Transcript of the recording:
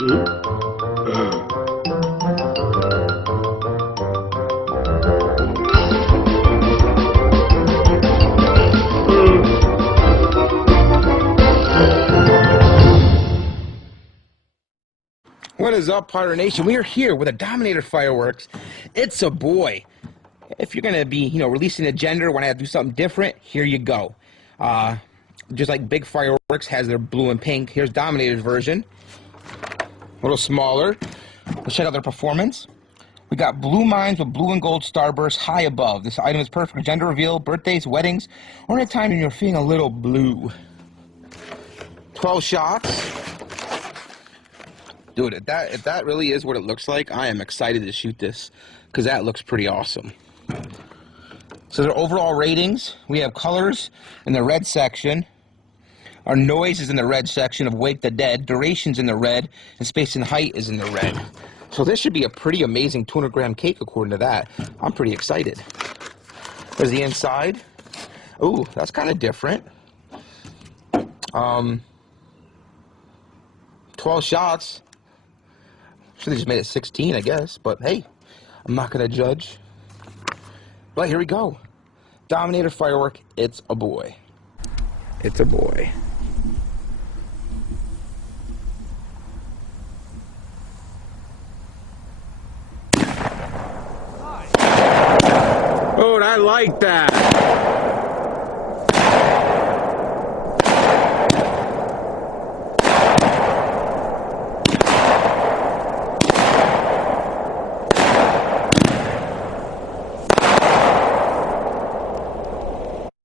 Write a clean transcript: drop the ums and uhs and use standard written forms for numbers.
What is up, Pirate Nation? We are here with a Dominator fireworks. It's a boy. If you're gonna be, releasing a gender, want to do something different, here you go. Just like big fireworks has their blue and pink, here's Dominator's version. A little smaller. Let's check out their performance. We got blue mines with blue and gold starburst high above. This item is perfect for gender reveal, birthdays, weddings, or any time when you're feeling a little blue. 12 shots. Dude, if that really is what it looks like, I am excited to shoot this, because that looks pretty awesome. So their overall ratings, we have colors in the red section. Our noise is in the red section of Wake the Dead. Duration's in the red, and space and height is in the red. So this should be a pretty amazing 200-gram cake according to that. I'm pretty excited. There's the inside. Ooh, that's kind of different. 12 shots. Should have just made it 16, I guess. But hey, I'm not going to judge. But here we go. Dominator firework. It's a boy. It's a boy. Oh, I like that.